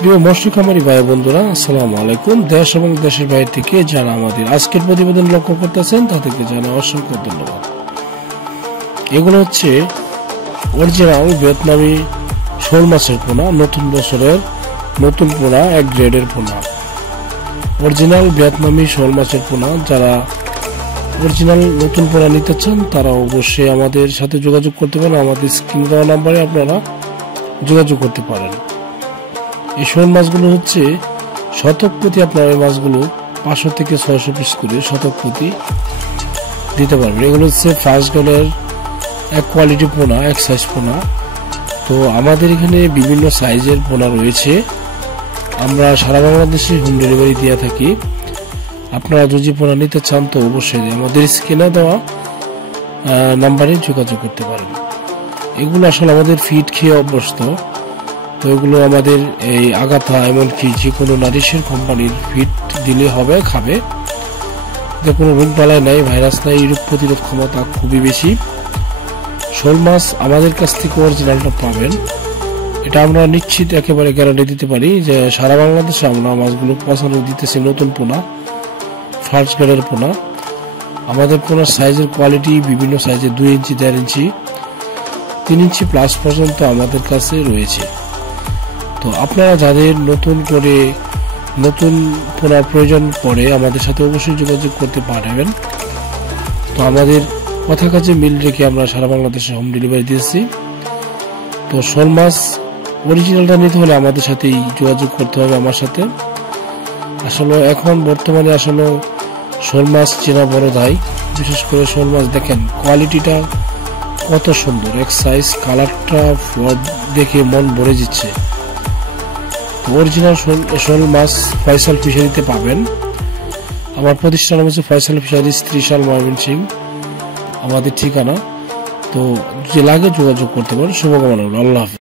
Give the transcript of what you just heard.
প্রিয় মৎস্য খামারি ভাই বন্ধুরা, আসসালামু আলাইকুম। দেশ এবং দেশের বাইরে থেকে যারা আমাদের আজকের প্রতিবেদন লক্ষ্য করতেছেন তাদেরকে জানাই অসংখ্য ধন্যবাদ। এগুলো হচ্ছে অরিজিনাল ভিয়েতনামি শোল মাছের পোনা, নতুন বছরের নতুন পোনা, এক গ্রেডের পোনা। অরিজিনাল ভিয়েতনামি শোল মাছের পোনা। যারা অরিজিনাল নতুন পোনা নিতে চান তারা অবশ্যই আমাদের সাথে যোগাযোগ করতে পারেন। আমাদের স্ক্রিনে দেওয়া নাম্বারে আপনারা যোগাযোগ করতে পারেন। এই শোল মাছগুলো হচ্ছে শতক প্রতি আপনার এই মাছগুলো 500 থেকে 600 পিস করে শতক প্রতি দিতে পারবেন। এগুলো হচ্ছে ফার্স্ট গ্রেডের এক কোয়ালিটি পোনা, এক সাইজ পোনা। তো আমাদের এখানে বিভিন্ন সাইজের পোনা রয়েছে। আমরা সারা বাংলাদেশে হোম ডেলিভারি দিয়ে থাকি। আপনারা যদি পোনা নিতে চান তো অবশ্যই আমাদের স্ক্রিনে দেওয়া নাম্বারে যোগাযোগ করতে পারেন। এগুলো আসলে আমাদের ফিড খেয়ে অভ্যস্ত। তো এগুলো আমাদের এই আগাথা এমনকি যে কোনো নারিশের কোম্পানির ফিড দিলে হবে, খাবে। এতে কোনো রোগ বালাই নাই, ভাইরাস নাই, রোগ প্রতিরোধ ক্ষমতা খুবই বেশি। শোল মাছ আমাদের কাছ থেকে অরিজিনালটা পাবেন, এটা আমরা নিশ্চিত একেবারে গ্যারান্টি দিতে পারি যে সারা বাংলাদেশে আমরা মাছগুলো পৌঁছানো দিতেছি। নতুন পোনা, ফার্স্ট গ্রেডের পোনা। আমাদের পোনার সাইজের কোয়ালিটি বিভিন্ন সাইজের, 2 ইঞ্চি, 1.5 ইঞ্চি, 3 ইঞ্চি প্লাস পর্যন্ত আমাদের কাছে রয়েছে। তো আপনারা যাদের নতুন করে নতুন পোনার প্রয়োজন পড়ে আমাদের সাথে অবশ্যই যোগাযোগ করতে পারবেন। তো আমাদের কথা কাজে মিল রেখে আমরা সারা বাংলাদেশে হোম ডেলিভারি দিয়েছি। তো শোল মাছ অরিজিনালটা নিতে হলে আমাদের সাথেই যোগাযোগ করতে হবে, আমার সাথে। আসলে এখন বর্তমানে আসলে শোল মাছ চেনা বড় দায়। বিশেষ করে শোল মাছ দেখেন কোয়ালিটিটা কত সুন্দর, এক সাইজ, কালারটা দেখে মন ভরে যাচ্ছে। অরিজিনাল শোল মাছ ফয়সাল ফিশারিতে পাবেন। আমার প্রতিষ্ঠান হচ্ছে ফয়সাল ফিশারিজ, ত্রিশাল, ময়মনসিংহ আমাদের ঠিকানা। তো যে লাগে যোগাযোগ করতে পারেন। শুভকামনা, আল্লাহ হাফেজ।